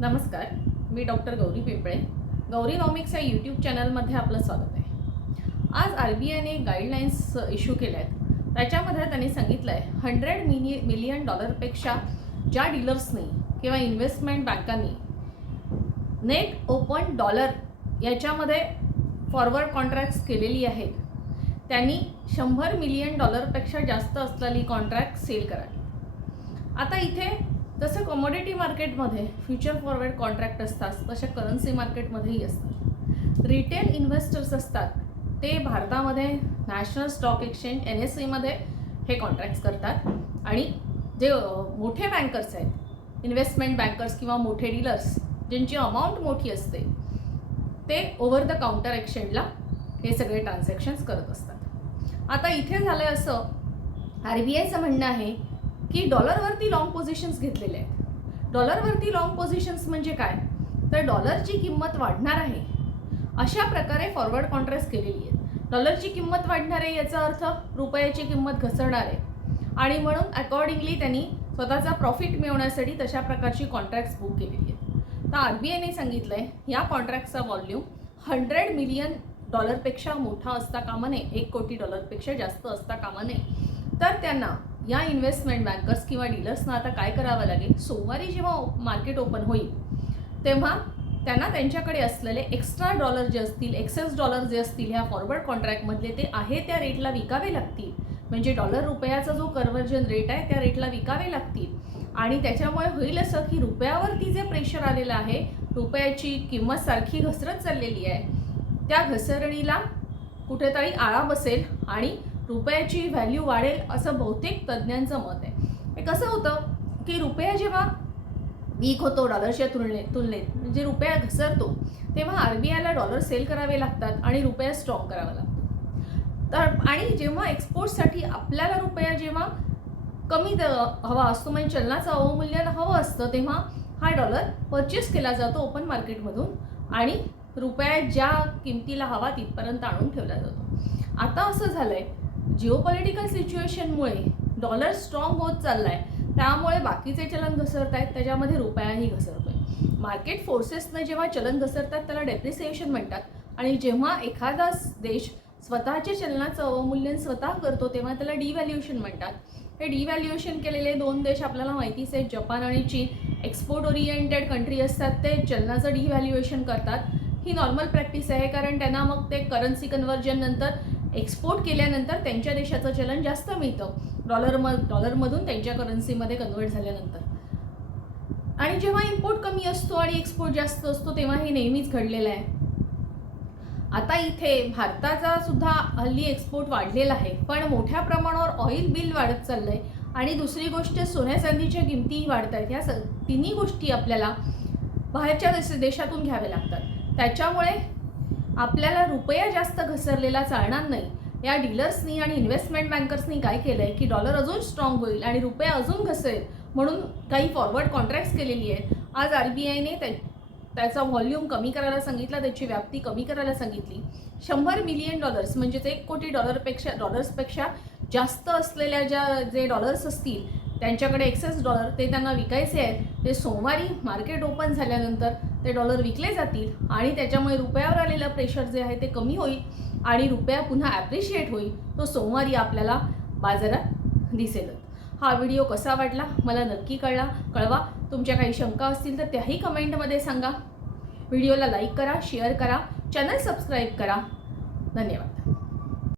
नमस्कार, मी डॉक्टर गौरी पिंपळे. गौरीनॉमिक्स या यूट्यूब चॅनलमध्ये आपलं स्वागत आहे. आज RBIने गाईडलाईन्स इश्यू केल्या आहेत. त्याच्यामध्ये त्यांनी सांगितलं आहे 100 मिलियन डॉलरपेक्षा ज्या डीलर्सनी किंवा इन्व्हेस्टमेंट बँकांनी नेट ओपन डॉलर याच्यामध्ये फॉरवर्ड कॉन्ट्रॅक्ट्स केलेली आहेत त्यांनी 100 मिलियन डॉलरपेक्षा जास्त असलेली कॉन्ट्रॅक्ट सेल करावी. आता इथे जसं कमोडिटी मार्केटमध्ये फ्युचर फॉरवर्ड कॉन्ट्रॅक्ट असतात तसे करन्सी मार्केटमध्येही असतात. रिटेल इन्व्हेस्टर्स असतात ते भारतामध्ये नॅशनल स्टॉक एक्सचेंज NSE हे कॉन्ट्रॅक्ट्स करतात आणि जे मोठे बँकर्स आहेत इन्व्हेस्टमेंट बँकर्स किंवा मोठे डीलर्स ज्यांची अमाऊंट मोठी असते ते ओव्हर द काउंटर एक्सचेंजला हे सगळे ट्रान्झॅक्शन्स करत असतात. आता इथे झालं असं RBIचं म्हणणं आहे की डॉलरवरती लॉंग पोझिशन्स घेतलेले आहेत. डॉलरवरती लॉंग पोझिशन्स म्हणजे काय, तर डॉलरची किंमत वाढणार आहे अशा प्रकारे फॉरवर्ड कॉन्ट्रॅक्ट्स केलेली आहेत. डॉलरची किंमत वाढणार आहे याचा अर्थ रुपयाची किंमत घसरणार आहे आणि म्हणून अकॉर्डिंगली त्यांनी स्वतःचा प्रॉफिट मिळवण्यासाठी तशा प्रकारची कॉन्ट्रॅक्ट्स बुक केलेली आहेत. तर RBIने सांगितलं आहे या कॉन्ट्रॅक्टचा व्हॉल्यूम 100 मिलियन डॉलरपेक्षा मोठा असता कामा नये, 1 कोटी डॉलरपेक्षा जास्त असता कामा नये. तर त्यांना या इन्व्हेस्टमेंट बँकर्स किंवा डीलर्सना आता काय करावं लागेल, सोमवारी जेव्हा मार्केट ओपन होईल तेव्हा त्यांना त्यांच्याकडे असलेले एक्स्ट्रा डॉलर जे असतील, एक्सेस डॉलर जे असतील ह्या फॉरवर्ड कॉन्ट्रॅक्टमधले ते आहे त्या रेटला विकावे लागतील. म्हणजे डॉलर रुपयाचा जो कन्व्हर्जन रेट आहे त्या रेटला विकावे लागतील आणि त्याच्यामुळे होईल असं की रुपयावरती जे प्रेशर आलेलं आहे, रुपयाची किंमत सारखी घसरत चाललेली आहे, त्या घसरणीला कुठेतरी आळा बसेल आणि रुपयाची व्हॅल्यू वाढेल असं बहुतेक तज्ज्ञांचं मत आहे. हे कसं होतं की रुपया जेव्हा वीक होतो डॉलरच्या तुलनेत म्हणजे रुपया घसरतो तेव्हा RBIला डॉलर सेल करावे लागतात आणि रुपया स्ट्रॉंग करावा लागतो. तर आणि जेव्हा एक्सपोर्टसाठी आपल्याला रुपया जेव्हा कमी हवा असतो म्हणजे चलनाचं अवमूल्यन हवं असतं तेव्हा हा डॉलर परचेस केला जातो ओपन मार्केटमधून आणि रुपया ज्या किमतीला हवा तिथपर्यंत आणून ठेवला जातो. आता असं झालं आहे जिओपॉलिटिकल सिच्युएशनमुळे डॉलर स्ट्रॉंग होत चालला आहे, त्यामुळे बाकीचे चलन घसरत आहेत, त्याच्यामध्ये रुपयाही घसरतोय. मार्केट फोर्सेसनं जेव्हा चलन घसरतात त्याला डेप्रिसिएशन म्हणतात आणि जेव्हा एखादा देश स्वतःच्या चलनाचं अवमूल्यन स्वतः करतो तेव्हा त्याला डिव्हॅल्युएशन म्हणतात. हे डिव्हॅल्युएशन केलेले 2 देश आपल्याला माहितीच आहे, जपान आणि चीन. एक्सपोर्ट ओरिएंटेड कंट्री असतात ते चलनाचं डिव्हॅल्युएशन करतात. ही नॉर्मल प्रॅक्टिस आहे कारण त्यांना मग ते करन्सी कन्व्हर्जन नंतर एक्सपोर्ट केल्यानंतर त्यांच्या देशाचं चलन जास्त मिळतं डॉलरमधून त्यांच्या करन्सीमध्ये कन्वर्ट झाल्यानंतर. आणि जेव्हा इम्पोर्ट कमी असतो आणि एक्सपोर्ट जास्त असतो तेव्हा हे नेहमीच घडलेलं आहे. आता इथे भारताचा सुद्धा हल्ली एक्सपोर्ट वाढलेला आहे पण मोठ्या प्रमाणावर ऑइल बिल वाढत चाललं आहे आणि दुसरी गोष्ट सोन्या चांदीच्या किमतीही वाढत आहेत. या तिन्ही गोष्टी आपल्याला बाहेरच्या देशातून घ्याव्या लागतात. त्याच्यामुळे आपल्याला रुपया जास्त घसरलेला चालणार नाही. या डीलर्सनी आणि इन्व्हेस्टमेंट बँकर्सनी काय केलं आहे की डॉलर अजून स्ट्रॉंग होईल आणि रुपया अजून घसेल म्हणून काही फॉरवर्ड कॉन्ट्रॅक्ट्स केलेली आहेत. आज RBIने त्याचा व्हॉल्यूम कमी करायला सांगितला, त्याची व्याप्ती कमी करायला सांगितली. 100 मिलियन डॉलर्स म्हणजेच 1 कोटी डॉलर्सपेक्षा जास्त असलेल्या जे डॉलर्स असतील त्यांच्याकडे एक्सेस डॉलर ते त्यांना विकायचे आहेत. ते सोमवारी मार्केट ओपन झाल्यानंतर ते डॉलर विकले जातील आणि त्याच्यामुळे रुपयावर आलेलं प्रेशर जे आहे ते कमी होईल आणि रुपया पुन्हा ॲप्रिशिएट होईल. तो सोमवारी आपल्याला बाजारात दिसेलच. हा व्हिडिओ कसा वाटला मला नक्की कळवा. तुमच्या काही शंका असतील तर त्याही कमेंटमध्ये सांगा. व्हिडिओला लाईक करा, शेअर करा, चॅनल सबस्क्राईब करा. धन्यवाद.